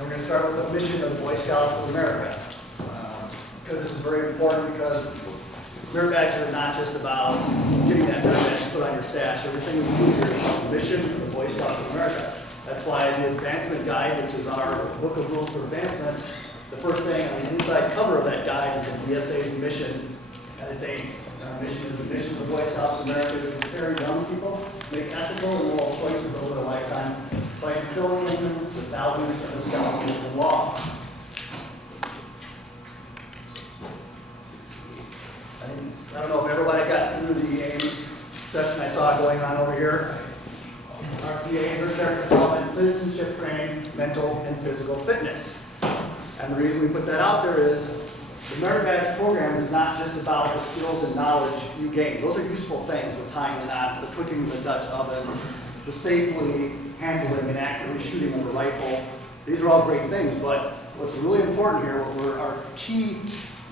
And we're going to start with the mission of the Boy Scouts of America. Because this is very important, because merit badges are not just about getting that merit badge put on your sash. Everything we do here is about the mission of the Boy Scouts of America. That's why the advancement guide, which is our book of rules for advancement, the first thing on the inside cover of that guide is the BSA's mission and its aims. Our mission is the mission of the Boy Scouts of America is to prepare young people to make ethical and moral choices over their lifetime by instilling in them the values of the Scout and law. I don't know if everybody got through the aims session I saw going on over here. Our three aims are character development, citizenship training, mental and physical fitness. And the reason we put that out there is the Merit Badge program is not just about the skills and knowledge you gain. Those are useful things, the tying the knots, the cooking the Dutch ovens, the safely handling and accurately shooting of a rifle. These are all great things, but what's really important here, our key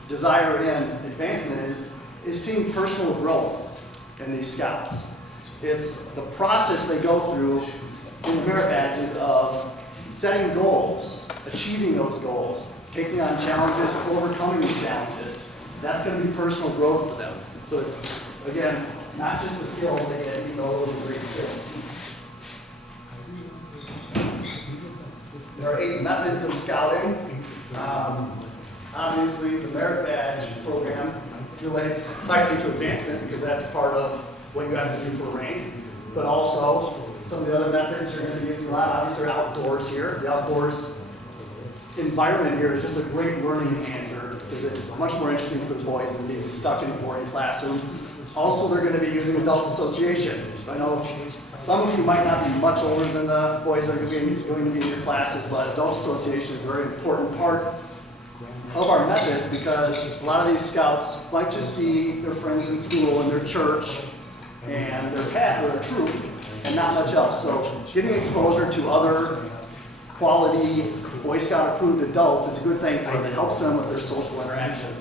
desire in advancement is seeing personal growth in these scouts. It's the process they go through in the merit badges of setting goals, achieving those goals, taking on challenges, overcoming the challenges. That's going to be personal growth for them. So again, not just the skills they get, even though those are great skills. There are 8 methods of scouting. Obviously, the merit badge program relates tightly to advancement because that's part of what you have to do for rank. But also, some of the other methods you're going to be using a lot, obviously, are outdoors here. The outdoors environment here is just a great learning answer because it's much more interesting for the boys than being stuck in a boring classroom. Also, they're going to be using adult association. I know some of you might not be much older than the boys that are going to be in your classes, but adult association is a very important part of our methods because a lot of these scouts like to see their friends in school and their church and their path or their troop and not much else. So getting exposure to other quality Boy Scout approved adults is a good thing for them. It helps them with their social interaction.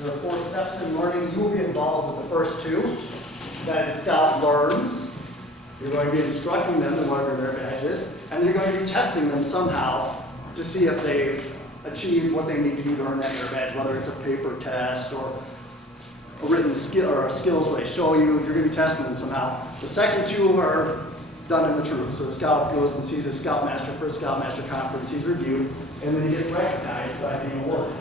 There are 4 steps in learning. You will be involved with the first 2. That is, the scout learns. You're going to be instructing them in whatever their badge is, and you're going to be testing them somehow to see if they've achieved what they need to do to earn that merit badge, whether it's a paper test or a written skill or a skills where they show you. You're going to be testing them somehow. The second 2 are done in the troop. So the scout goes and sees his scoutmaster for a scoutmaster conference. He's reviewed, and then he gets recognized by being awarded.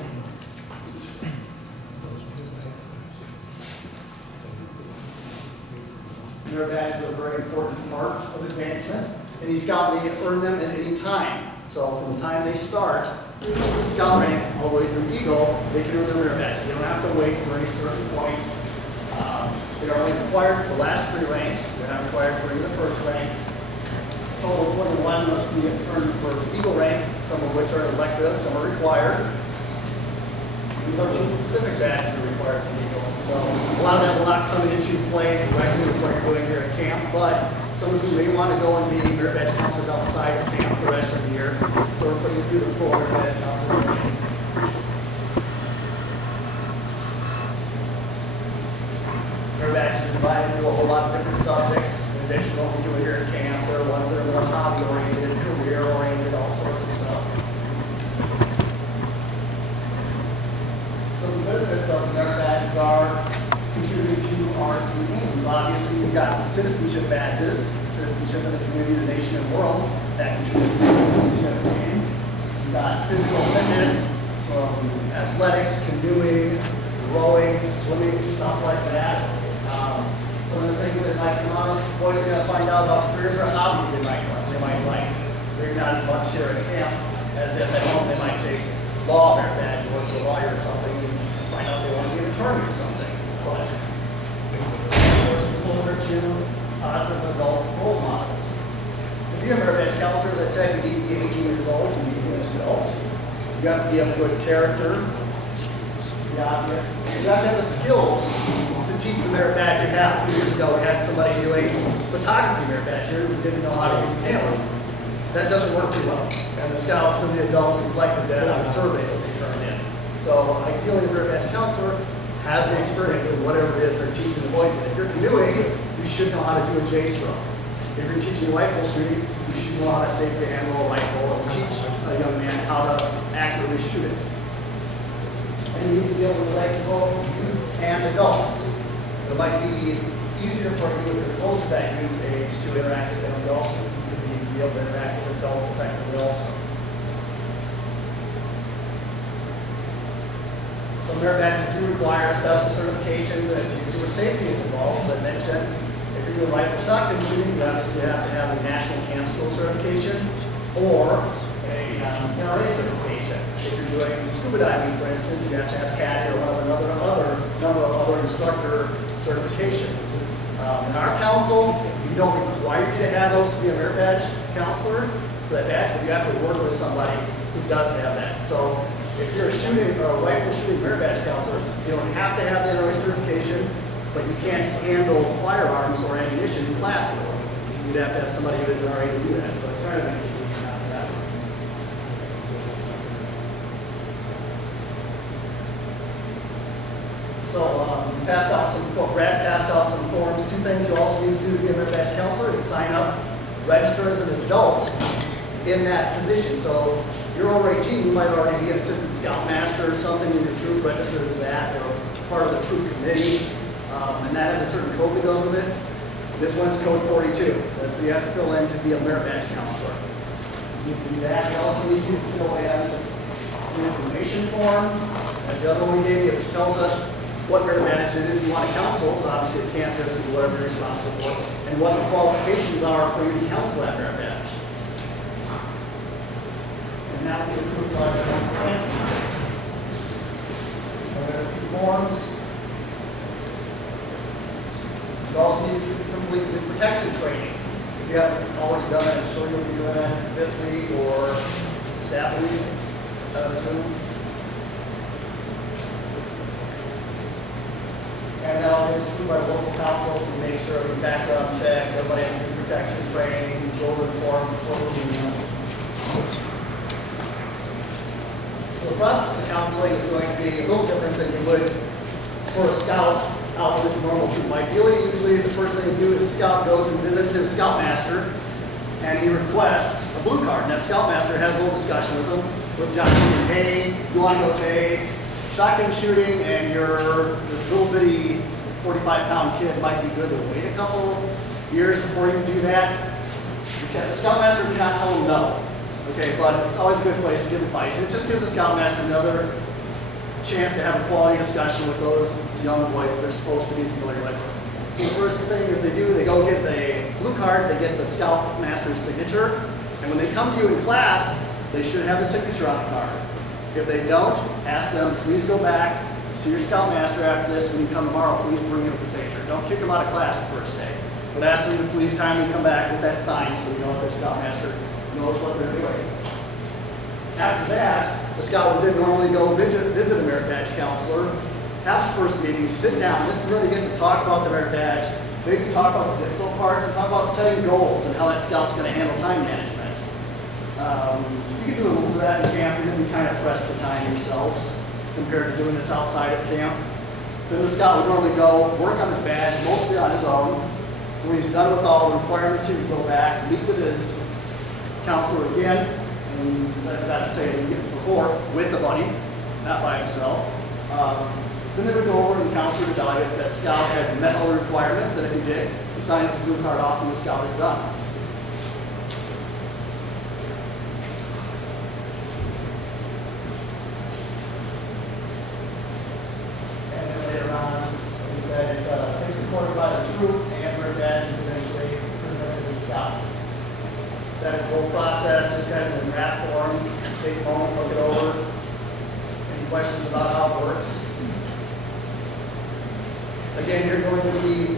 Merit badges are a very important part of advancement. Any scout may earn them at any time. So from the time they start, the scout rank all the way through Eagle, they can earn their merit badges. They don't have to wait for any certain point. They are only required for the last 3 ranks. They're not required for any of the first ranks. Total 21 must be earned for Eagle rank, some of which are elective, some are required. And 13 specific badges are required for Eagle. So a lot of that will not come into play directly with what you're doing here at camp, but some of you may want to go and be merit badge counselors outside of camp the rest of the year. So we're putting you through the full merit badge counselor training. Merit badges are divided into a whole lot of different subjects. In addition to what we do here at camp, there are ones that are more hobby-oriented, career-oriented, all sorts of stuff. Some benefits of the merit badges are contributing to our 3 aims. So obviously, you've got the citizenship badges, citizenship in the community, the nation, and world. That contributes to the citizenship aim. You've got physical fitness, athletics, canoeing, rowing, swimming, stuff like that. Some of the things that might come out, boys are going to find out about careers or hobbies they might like. Maybe not as much here at camp as if at home they might take law merit badge or work with a lawyer or something and find out they want to be an attorney or something. But of course, exposure to positive adult role models. To be a merit badge counselor, as I said, you need to be 18 years old to be an adult. You have to be of good character. You have to have the skills to teach the merit badge you have. A few years ago, we had somebody doing photography merit badge here who didn't know how to use a camera. That doesn't work too well. And the scouts and the adults reflected that on the surveys that they turned in. So ideally, the merit badge counselor has the experience in whatever it is they're teaching the boys. And if you're canoeing, you should know how to do a J-stroke. If you're teaching rifle shooting, you should know how to safely handle a rifle and teach a young man how to accurately shoot it. And you need to be able to relate to both youth and adults. It might be easier for you if you're closer to that youth age to interact with them, but also you need to be able to interact with adults effectively also. Some merit badges do require special certifications, and it's usually where safety is involved. As I mentioned, if you're doing rifle shotgun shooting, you obviously have to have a National Camp School certification or a NRA certification. If you're doing scuba diving, for instance, you have to have CAD or another number of other instructor certifications. In our council, we don't require you to have those to be a merit badge counselor for that badge, but you have to work with somebody who does have that. So if you're a shooting or a rifle shooting merit badge counselor, you don't have to have the NRA certification, but you can't handle firearms or ammunition in classroom. You'd have to have somebody who is an RA to do that. So it's kind of inconvenient after that. So Brad passed out some forms. Two things you also need to do to be a merit badge counselor is sign up, register as an adult in that position. So you're over 18, you might already be an assistant scoutmaster or something in your troop, registered as that, or part of the troop committee. And that has a certain code that goes with it. This one's code 42. That's what you have to fill in to be a merit badge counselor. You can do that. You also need to fill in an information form. That's the other one we gave you, which tells us what merit badge it is you want to counsel. So obviously it can't go to whatever you're responsible for, and what the qualifications are for you to counsel that merit badge. And that will be approved by the council plans. There's two forms. You also need to complete the protection training. If you haven't already done it, I'm sure you'll be doing that this week or staff week, I would assume. And that all gets approved by the local council, so make sure we background checks, everybody has to do protection training, go over the forms before moving them. So the process of counseling is going to be a little different than you would for a scout out with his normal troop. Ideally, usually the first thing you do is the scout goes and visits his scoutmaster, and he requests a blue card. And that scoutmaster has a little discussion with him, with John. Hey, you want to go take shotgun shooting, and you're this little bitty 45-pound kid, might be good to wait a couple years before you do that. The scoutmaster cannot tell him no. Okay, but it's always a good place to give advice. It just gives the scoutmaster another chance to have a quality discussion with those young boys that they're supposed to be familiar with. So the first thing is they go get the blue card, they get the scoutmaster's signature, and when they come to you in class, they should have the signature on the card. If they don't, ask them, please go back, see your scoutmaster after this. When you come tomorrow, please bring it with the signature. Don't kick them out of class the first day, but ask them to please kindly come back with that sign so you know if their scoutmaster knows what they're doing. After that, the scout would then normally go visit a merit badge counselor, have the first meeting, sit down. This is where they get to talk about the merit badge. They can talk about the difficult parts and talk about setting goals and how that scout's going to handle time management. You can do a little bit of that in camp. You're going to be kind of pressed for time yourselves compared to doing this outside of camp. Then the scout would normally go work on his badge, mostly on his own. When he's done with all the requirements, he would go back, meet with his counselor again, and I forgot to say it before, with a buddy, not by himself. Then they would go over and the counselor would evaluate if that scout had met all the requirements, and if he did, he signs his blue card off and the scout is done. And then later on, we said it's recorded by the troop and merit badge is eventually presented to the scout. That is the whole process, just kind of in draft form. Take a moment, look it over. Any questions about how it works? Again, you're going to be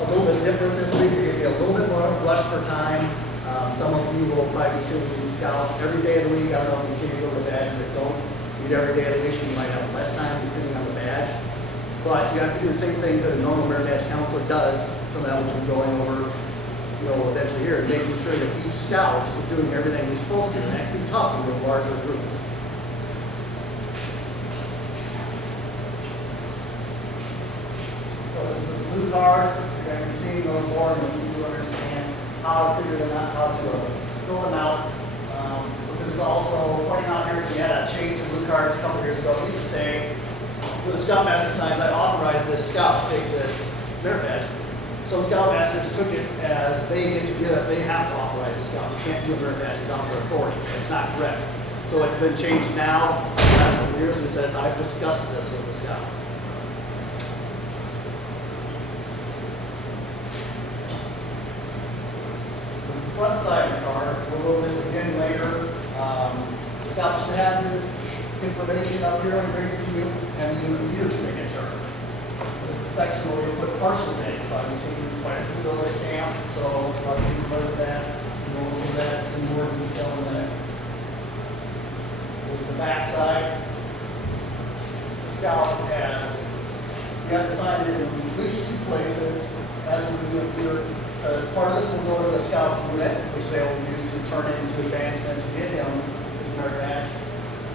a little bit different this week. You're going to be a little bit more rushed for time. Some of you will probably be sitting with scouts every day of the week. I don't know if you change over the badge that don't meet every day of the week, so you might have less time depending on the badge. But you have to do the same things that a normal merit badge counselor does. Some of that will be going over, eventually here, making sure that each scout is doing everything he's supposed to. And that can be tough with larger groups. card, you're going to be seeing those more, and you need to understand how to figure them out, how to fill them out. But this is also pointing out here, so we had a change in blue cards a couple of years ago. It used to say, for the Scoutmaster signs, I authorize this scout to take this merit badge. Some Scoutmasters took it as they get to get it, they have to authorize the scout. You can't do a merit badge without their authority. It's not correct. So it's been changed now, the last couple of years, and it says, I've discussed this with the scout. This is the front side of the card. We'll go over this again later. The scout should have his information up here when he brings it to you, and then the leader's signature. This is the section where we put partials in. I've seen quite a few of those at camp, so I'll be familiar with that. We'll go over that in more detail in a minute. This is the back side. The scout has, you have to sign it in at least 2 places, as we do it here. Because part of this will go to the scout's unit, which they will use to turn it into advancement to get him his merit badge.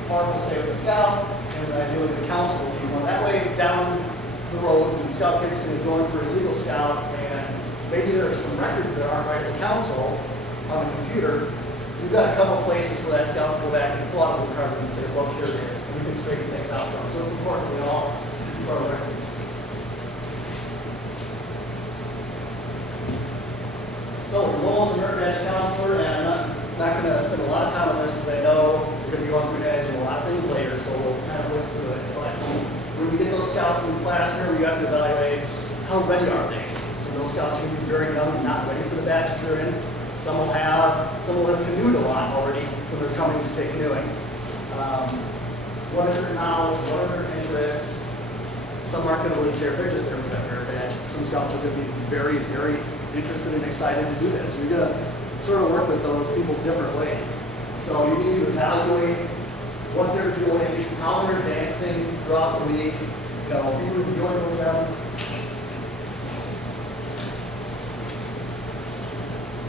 Part will stay with the scout, and then ideally the council will keep one. That way, down the road, when the scout gets to going for his Eagle Scout, and maybe there are some records that aren't right at the council on the computer, we've got a couple places where that scout can go back and pull out the card and say, look, here it is, and we can straighten things out from. So it's important we all keep our records. So the role as a merit badge counselor, and I'm not going to spend a lot of time on this, because I know we're going to be going through EDGE and a lot of things later, so we'll kind of whisk through it. But when you get those scouts in the class, remember you have to evaluate how ready are they. So those scouts are going to be very young and not ready for the badges they're in. Some will have canoed a lot already when they're coming to take canoeing. What is their knowledge? What are their interests? Some aren't going to really care. They're just there for that merit badge. Some scouts are going to be very, very interested and excited to do this. So you're going to sort of work with those people different ways. So you need to evaluate what they're doing, how they're advancing throughout the week. You know, be reviewing with them.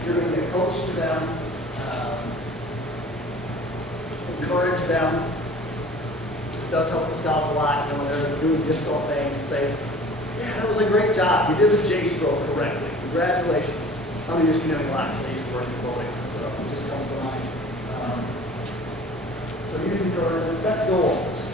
You're going to be a coach to them, encourage them. It does help the scouts a lot, you know, when they're doing difficult things, to say, yeah, that was a great job. You did the J stroke correctly. Congratulations. I'm going to use canoeing a lot because I used to work in bowling, so it just comes to mind. So use encouragement, set goals.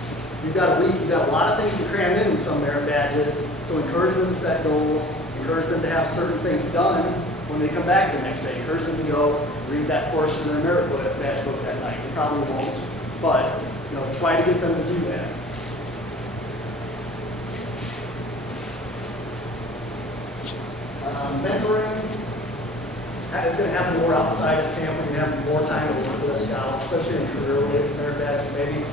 You've got a week, you've got a lot of things to cram in some merit badges, so encourage them to set goals, encourage them to have certain things done when they come back the next day. Encourage them to go read that portion of their merit badge book that night. They probably won't, but you know, try to get them to do that. Mentoring is going to happen more outside of camp when you have more time to work with a scout, especially in career-related merit badges. Maybe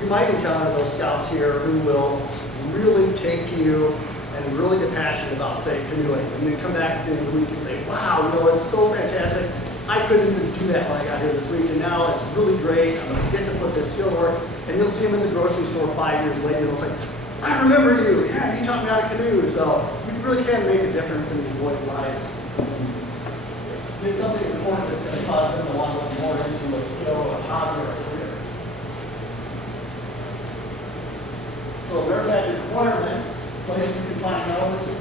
you might encounter those scouts here who will really take to you and really get passionate about, say, canoeing, and then come back at the end of the week and say, wow, you know, it's so fantastic. I couldn't even do that when I got here this week, and now it's really great. I'm going to get to put this skill to work. And you'll see them in the grocery store 5 years later, and they'll say, I remember you. Yeah, you taught me how to canoe. So you really can make a difference in these boys' lives. Get something important that's going to cause them to want to look more into a skill, a hobby, or a career. So merit badge requirements, place you can find those.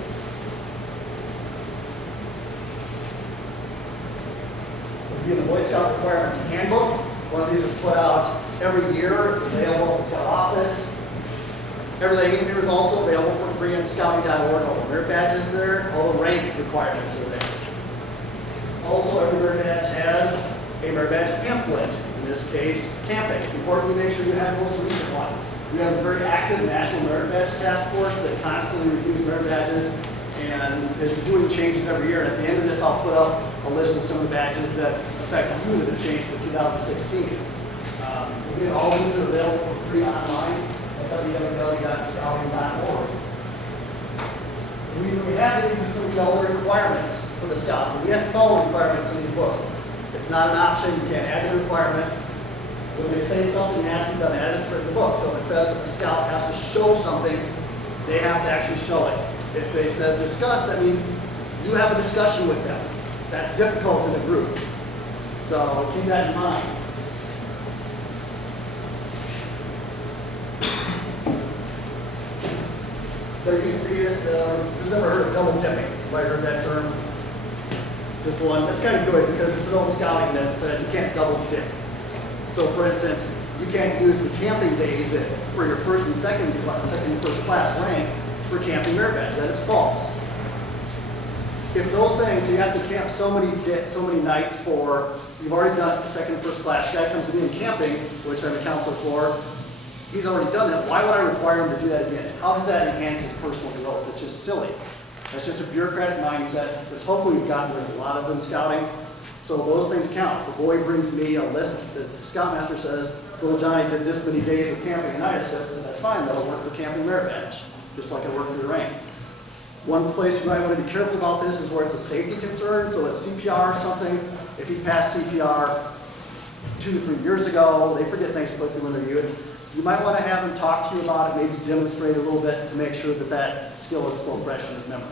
Review the Boy Scout Requirements Handbook. One of these is put out every year. It's available at the Scout office. Everything in here is also available for free on scouting.org. All the merit badges there, all the rank requirements are there. Also, every merit badge has a merit badge pamphlet. In this case, camping. It's important to make sure you have the most recent one. We have a very active National Merit Badge Task Force that constantly reviews merit badges and is doing changes every year. And at the end of this, I'll put up a list of some of the badges that affect you that have changed for 2016. Again, all of these are available for free online at www.scouting.org. The reason we have these is so we know the requirements for the scouts. And we have to follow the requirements in these books. It's not an option. You can't add the requirements. When they say something, it has to be done as it's written in the book. So if it says a scout has to show something, they have to actually show it. If it says discuss, that means you have a discussion with them. That's difficult in a group. So keep that in mind. There used to be this, who's never heard of double dipping? Anybody heard that term? Just one. That's kind of good because it's an old scouting myth that says you can't double dip. So for instance, you can't use the camping days for your first and first class rank for camping merit badge. That is false. If those things, so you have to camp so many nights for, you've already done it for second and first class. Guy comes to me in camping, which I'm a counselor for, he's already done that. Why would I require him to do that again? How does that enhance his personal growth? It's just silly. That's just a bureaucratic mindset. There's hopefully we've gotten rid of a lot of them scouting. So those things count. The boy brings me a list that the scoutmaster says, little Johnny did this many days of camping a night. I said, that's fine, that'll work for camping merit badge, just like it worked for your rank. One place you might want to be careful about this is where it's a safety concern, so it's CPR or something. If he passed CPR 2 to 3 years ago, they forget things quickly when they're youth. You might want to have him talk to you about it, maybe demonstrate a little bit to make sure that that skill is still fresh in his memory.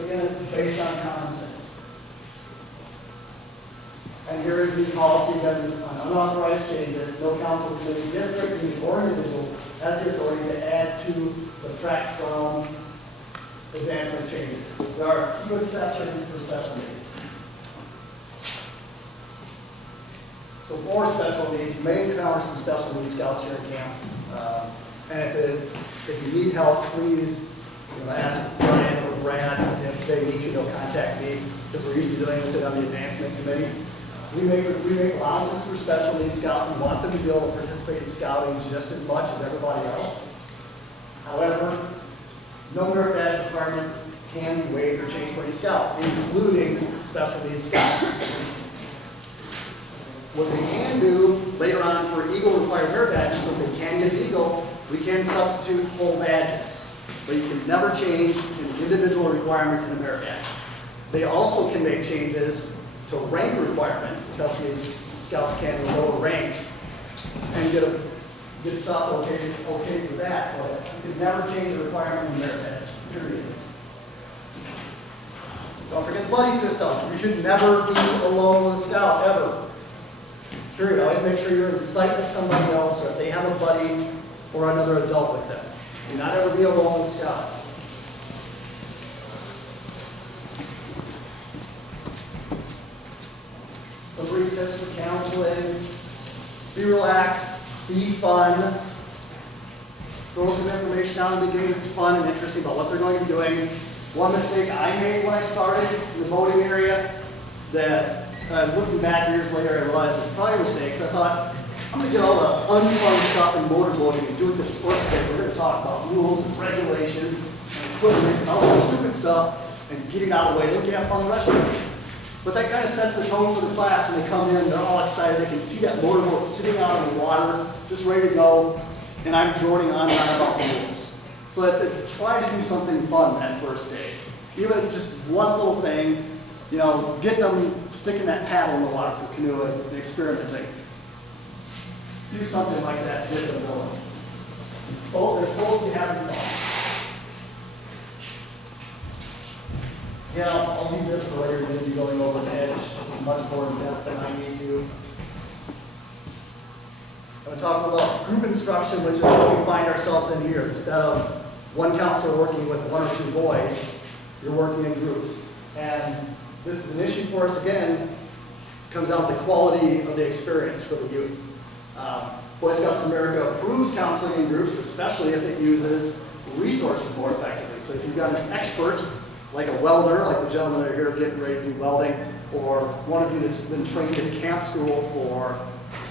Again, it's based on common sense. And here is the policy that on unauthorized changes, no council, committee, district, committee, or individual has the authority to add to, subtract from advancement changes. There are a few exceptions for special needs. So for special needs, you may encounter some special needs scouts here at camp. And if you need help, please ask Brian or Brad. If they need you, they'll contact me because we're usually dealing with it on the advancement committee. We make allowances for special needs scouts. We want them to be able to participate in scouting just as much as everybody else. However, no merit badge requirements can be waived or changed for any scout, including special needs scouts. What they can do later on for Eagle required merit badges, so if they can get Eagle, we can substitute whole badges. But you can never change an individual requirement in a merit badge. They also can make changes to rank requirements, special needs scouts can in lower ranks, and get stuff okay for that, but you can never change the requirement in merit badge, period. Don't forget the buddy system. You should never be alone with a scout, ever. Period. Always make sure you're in sight of somebody else, or if they have a buddy or another adult with them. Do not ever be alone with a scout. Some brief tips for counseling. Be relaxed, be fun. Throw some information out in the beginning that's fun and interesting about what they're going to be doing. One mistake I made when I started in the boating area that looking back years later, I realized it's probably a mistake. So I thought, I'm going to get all the unfun stuff in motorboating and do it this first day. We're going to talk about rules and regulations and equipment and all this stupid stuff and getting out of the way. They can have fun the rest of it. But that kind of sets the tone for the class when they come in. They're all excited. They can see that motorboat sitting out in the water, just ready to go. And I'm droning on and on about the rules. So that's it. Try to do something fun that first day. Even if just one little thing. Get them sticking that paddle in the water for canoeing and experimenting. Do something like that to get them going. They're supposed to be having fun. Yeah, I'll leave this for later. We're going to be going over the edge much more in depth than I need to. I'm going to talk about group instruction, which is what we find ourselves in here. Instead of one counselor working with 1 or 2 boys, you're working in groups. And this is an issue for us again. It comes down to the quality of the experience for the youth. Boy Scouts of America approves counseling in groups, especially if it uses resources more effectively. So if you've got an expert, like a welder, like the gentleman that are here getting ready to do welding, or one of you that's been trained at camp school for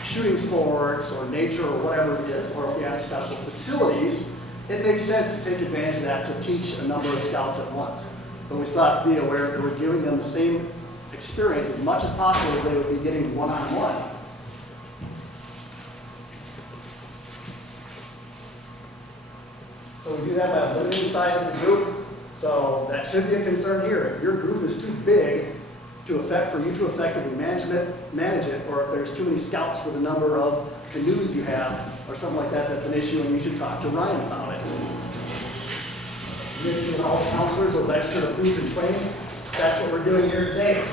shooting sports or nature or whatever it is, or if you have special facilities, it makes sense to take advantage of that to teach a number of scouts at once. But we still have to be aware that we're giving them the same experience as much as possible as they would be getting one-on-one. So we do that by limiting the size of the group. So that should be a concern here. If your group is too big for you to effectively manage it, or if there's too many scouts for the number of canoes you have, or something like that, that's an issue, and you should talk to Ryan about it. Make sure that all counselors are registered, approved, and trained. That's what we're doing here today.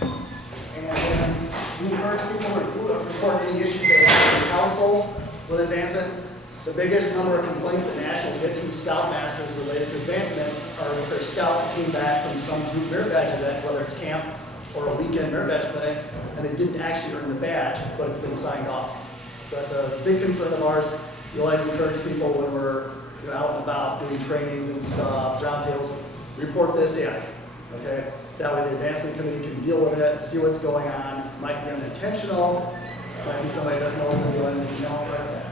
And we encourage people to report any issues they have to counsel with advancement. The biggest number of complaints that Nationals gets from Scoutmasters related to advancement are if their scouts came back from some group merit badge event, whether it's camp or a weekend merit badge clinic, and they didn't actually earn the badge, but it's been signed off. So that's a big concern of ours. We always encourage people when we're out and about doing trainings and stuff, roundtables, report this in, okay? That way the advancement committee can deal with it, see what's going on. Might be unintentional, might be somebody doesn't know what they're doing, and you don't correct that.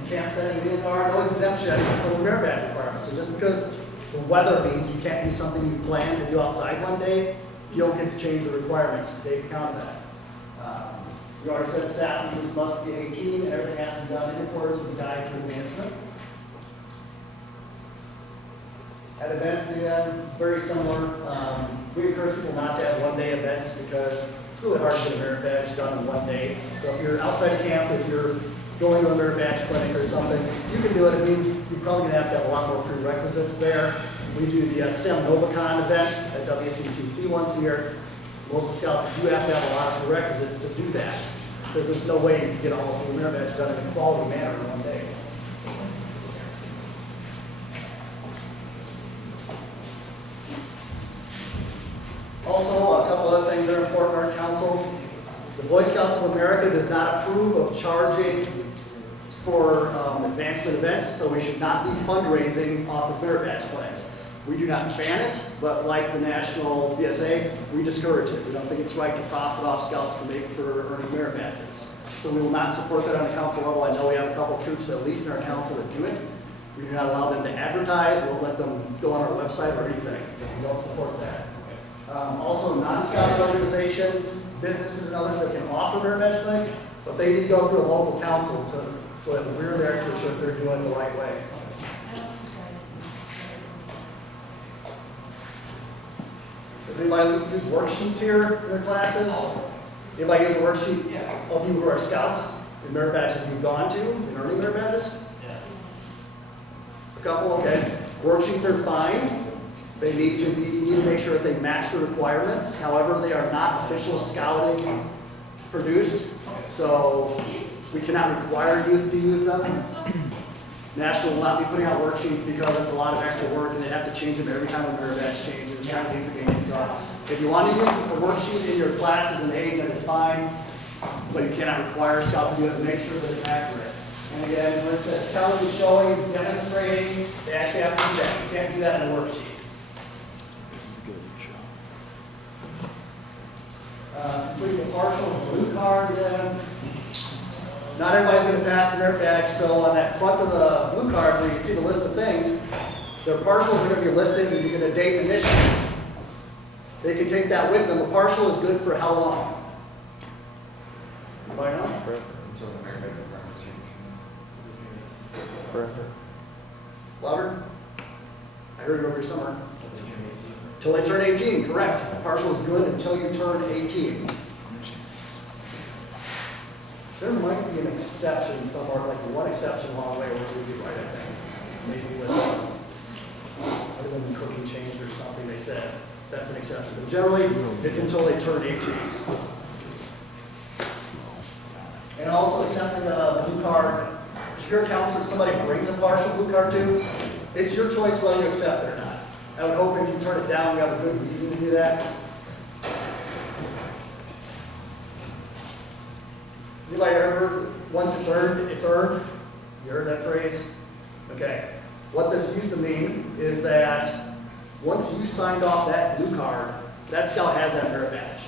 In camp settings, there are no exemption from merit badge requirements. So just because the weather means you can't do something you plan to do outside one day, you don't get to change the requirements. They count that. We already said staff members must be 18 and everything has to be done in accordance with the guide to advancement. At events, again, very similar. We encourage people not to have one-day events because it's really hard to get a merit badge done in one day. So if you're outside of camp, if you're going to a merit badge clinic or something, you can do it. It means you're probably going to have a lot more prerequisites there. We do the STEM NovaCon event at WCTC once a year. Most of the scouts do have to have a lot of prerequisites to do that because there's no way you can get almost a merit badge done in a quality manner in one day. Also, a couple other things that are important to our council. The Boy Scouts of America does not approve of charging for advancement events, so we should not be fundraising off of merit badge plans. We do not ban it, but like the National BSA, we discourage it. We don't think it's right to profit off scouts for earning merit badges. So we will not support that on the council level. I know we have a couple troops, at least in our council, that do it. We do not allow them to advertise. We won't let them go on our website or anything, because we don't support that. Also, non-scout organizations, businesses and others that can offer merit badge clinics, but they need to go through a local council so that we're there to ensure they're doing it the right way. Does anybody use worksheets here in their classes? Anybody use a worksheet of you who are scouts and merit badges you've gone to and earning merit badges? Yeah. A couple, okay. Worksheets are fine. They need to be, you need to make sure that they match the requirements. However, they are not official scouting produced, so we cannot require youth to use them. National will not be putting out worksheets because it's a lot of extra work and they have to change them every time a merit badge changes. It's kind of inconvenient. So if you want to use a worksheet in your classes and aid, then it's fine, but you cannot require a scout to do it to make sure that it's accurate. And again, when it says telling, showing, demonstrating, they actually have to do that. You can't do that in a worksheet. Completing a partial blue card then. Not everybody's going to pass the merit badge, so on that front of the blue card where you see the list of things, their partials are going to be listed and you're going to date and initiate. They can take that with them. A partial is good for how long? Anybody know? Forever. Until the merit badge requirements change. Forever. Louder? I heard it over your summer. Until June 18th. Till they turn 18, correct. A partial is good until you turn 18. There might be an exception somewhere, like one exception along the way where we'd be right, I think. Maybe with, other than cooking change or something, they said that's an exception. But generally, it's until they turn 18. And also accepting a blue card. If you're a counselor, somebody brings a partial blue card to, it's your choice whether you accept it or not. I would hope if you turn it down, you have a good reason to do that. Has anybody ever, once it's earned, it's earned? You heard that phrase? Okay. What this used to mean is that once you signed off that blue card, that scout has that merit badge.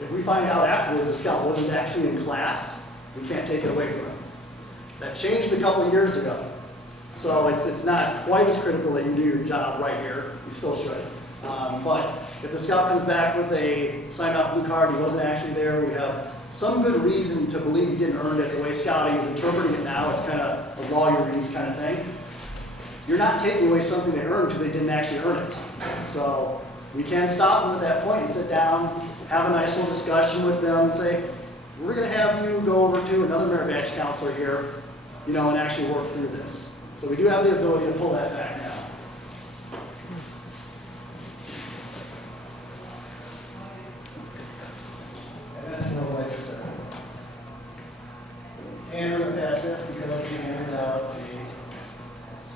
If we find out afterwards the scout wasn't actually in class, we can't take it away from him. That changed a couple of years ago. So it's not quite as critical that you do your job right here. You still should. But if the scout comes back with a signed off blue card, he wasn't actually there, we have some good reason to believe he didn't earn it. The way scouting is interpreting it now, it's kind of a lawyerese kind of thing. You're not taking away something they earned because they didn't actually earn it. So we can stop them at that point and sit down, have a nice little discussion with them and say, we're going to have you go over to another merit badge counselor here, and actually work through this. So we do have the ability to pull that back now. And that's what I just said.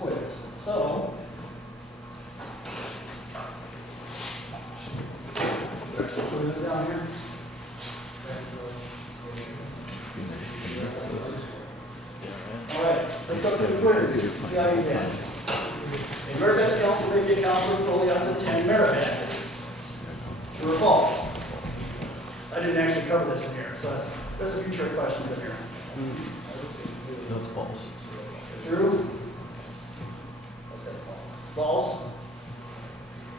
quiz. So, there's some quizzes down here. All right, let's go through the quiz. See how you did. A merit badge council may be a council with fully up to 10 merit badges. True or false? I didn't actually cover this in here, so there's a few trick questions in here. No, it's false. True? False?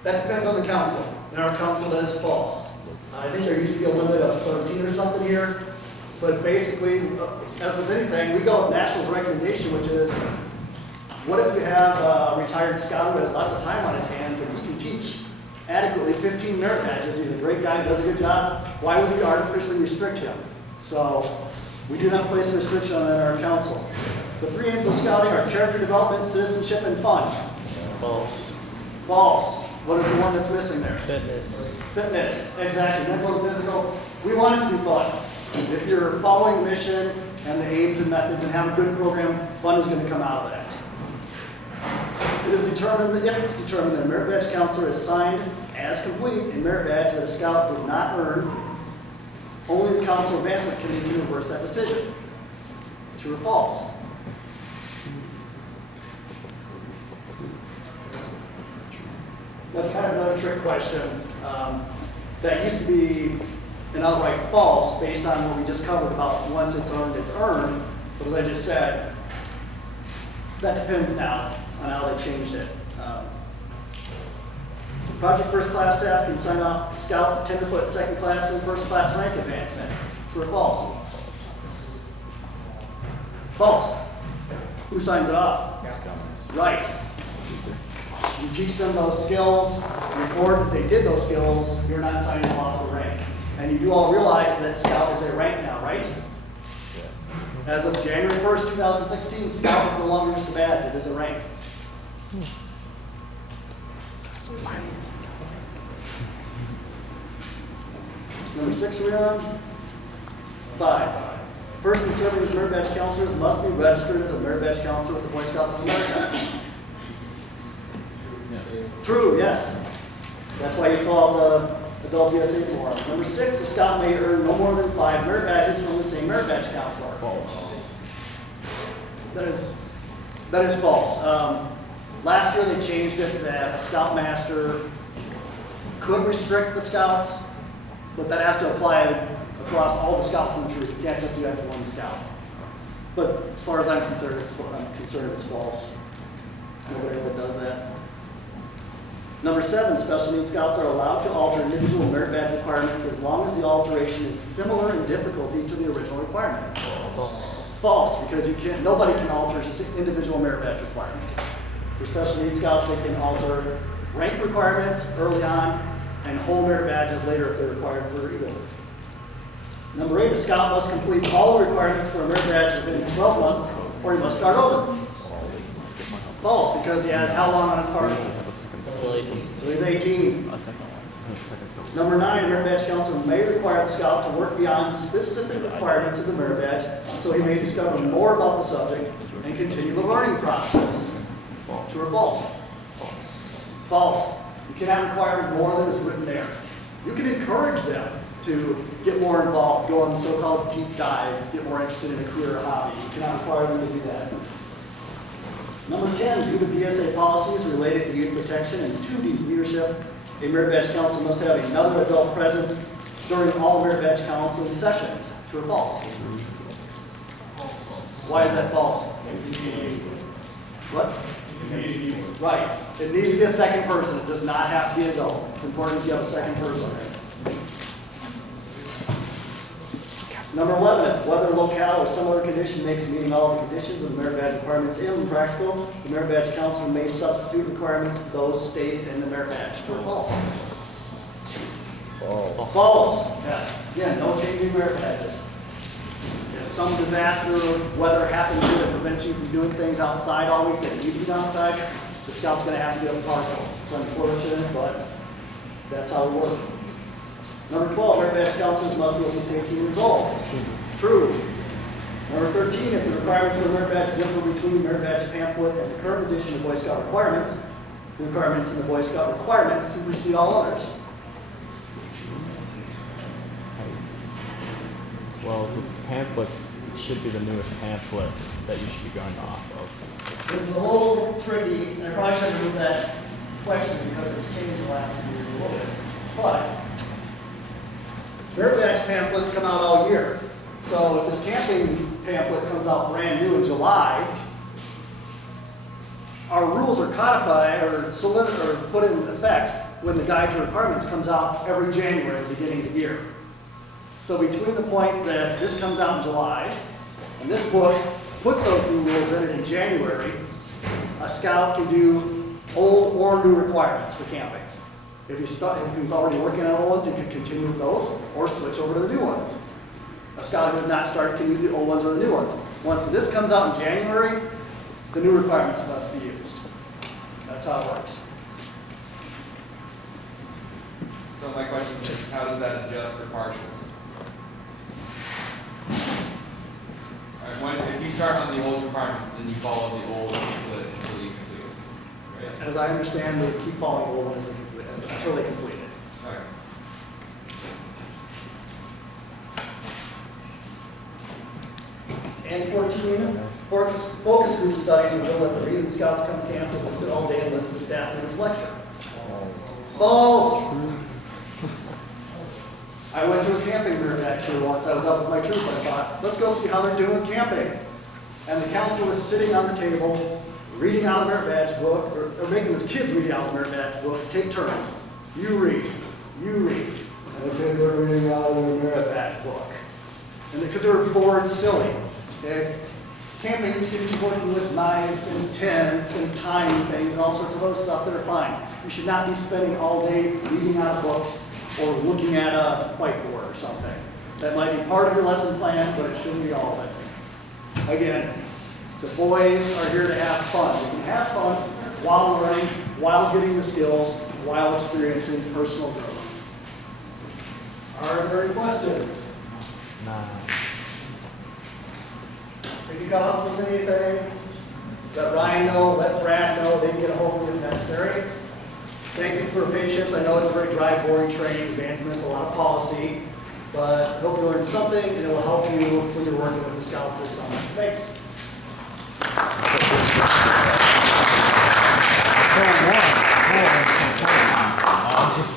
That depends on the council. In our council, that is false. I think there used to be a limit of 13 or something here, but basically, as with anything, we go with National's recommendation, which is, what if you have a retired scout who has lots of time on his hands and he can teach adequately 15 merit badges? He's a great guy, does a good job. Why would we artificially restrict him? So we do not place a restriction on that in our council. The three aims of scouting are character development, citizenship, and fun. False. False. What is the one that's missing there? Fitness. Fitness, exactly. Mental and physical. We want it to be fun. If you're following the mission and the aims and methods and have a good program, fun is going to come out of that. It is determined that if it's determined that a merit badge counselor is signed as complete a merit badge that a scout did not earn, only the council advancement committee can reverse that decision. True or false? That's kind of another trick question. That used to be an outright false based on what we just covered about once it's earned, it's earned. But as I just said, that depends now on how they changed it. Project first class staff can sign off scout, tenderfoot, second class, and first class rank advancement. True or false? False. Who signs it off? Right. You teach them those skills, record that they did those skills, you're not signing them off for rank. And you do all realize that Scout is a rank now, right? As of January 1st, 2016, Scout is no longer just a badge, it is a rank. Number 6 are we on? 5. Persons serving as merit badge counselors must be registered as a merit badge counselor with the Boy Scouts of America. True, yes. That's why you fill out the adult BSA form. Number 6, a scout may earn no more than 5 merit badges from the same merit badge counselor. That is false. Last year they changed it that a scoutmaster could restrict the scouts, but that has to apply across all the scouts in the troop. You can't just do that to one scout. But as far as I'm concerned, it's false. Nobody ever does that. Number 7, special needs scouts are allowed to alter individual merit badge requirements as long as the alteration is similar in difficulty to the original requirement. False, because nobody can alter individual merit badge requirements. For special needs scouts, they can alter rank requirements early on and whole merit badges later if they're required for either. Number 8, a scout must complete all the requirements for a merit badge within 12 months or he must start over. False, because he has how long on his partial? So he's 18. Number 9, a merit badge counselor may require the scout to work beyond specific requirements of the merit badge so he may discover more about the subject and continue the learning process. True or false? False. You cannot require more than is written there. You can encourage them to get more involved, go on the so-called deep dive, get more interested in a career or hobby. You cannot require them to do that. Number 10, due to BSA policies related to youth protection and 2D leadership, a merit badge council must have another adult present during all merit badge counseling sessions. True or false? Why is that false? What? Right. It needs to be a second person. It does not have to be an adult. It's important that you have a second person. Number 11, if weather, locale, or some other condition makes meeting all the conditions of the merit badge requirements impractical, the merit badge council may substitute requirements for those stated in the merit badge. True or false? False. False. Yes. Again, no changing merit badges. If some disaster weather happens here that prevents you from doing things outside all week that you need to do outside, the scout's going to have to get a partial. It's unfortunate, but that's how it works. Number 12, merit badge counselors must be at least 18 years old. True. Number 13, if the requirements of a merit badge differ between the merit badge pamphlet and the current edition of Boy Scout requirements, the requirements in the Boy Scout requirements supersede all others. Well, the pamphlets should be the newest pamphlet that you should be going off of. This is a little tricky, and I probably shouldn't move that question because it's changed the last few years a little bit. But merit badge pamphlets come out all year. So if this camping pamphlet comes out brand new in July, our rules are codified or put in effect when the guide to requirements comes out every January at the beginning of the year. So between the point that this comes out in July and this book puts those new rules in January, a scout can do old or new requirements for camping. If he's already working on old ones, he can continue with those or switch over to the new ones. A scout who has not started can use the old ones or the new ones. Once this comes out in January, the new requirements must be used. That's how it works. So my question is, how does that adjust for partials? If you start on the old requirements, then you follow the old pamphlet until you complete it, right? As I understand, they keep following the old ones until they complete it. Okay. And 14, focus group studies reveal that the reason scouts come to camp is to sit all day and listen to staff members lecture. False! I went to a camping group actually once. I was up with my troop. I thought, let's go see how they're doing camping. And the counselor was sitting on the table, reading out the merit badge book, or making his kids read out the merit badge book, take turns. You read, you read. And the kids are reading out of their merit badge book. And because they were bored silly. Okay? Camping, you should be working with knives and tents and tying things and all sorts of other stuff that are fine. You should not be spending all day reading out of books or looking at a whiteboard or something. That might be part of your lesson plan, but it shouldn't be all of it. Again, the boys are here to have fun. They can have fun while learning, while getting the skills, while experiencing personal growth. Are there any questions? Nah. If you come up with anything, let Ryan know, let Brad know, they can get a hold of you if necessary. Thank you for your patience. I know it's a very dry, boring training, advancements, a lot of policy, but I hope you learned something and it will help you when you're working with the scouts this summer. Thanks. Just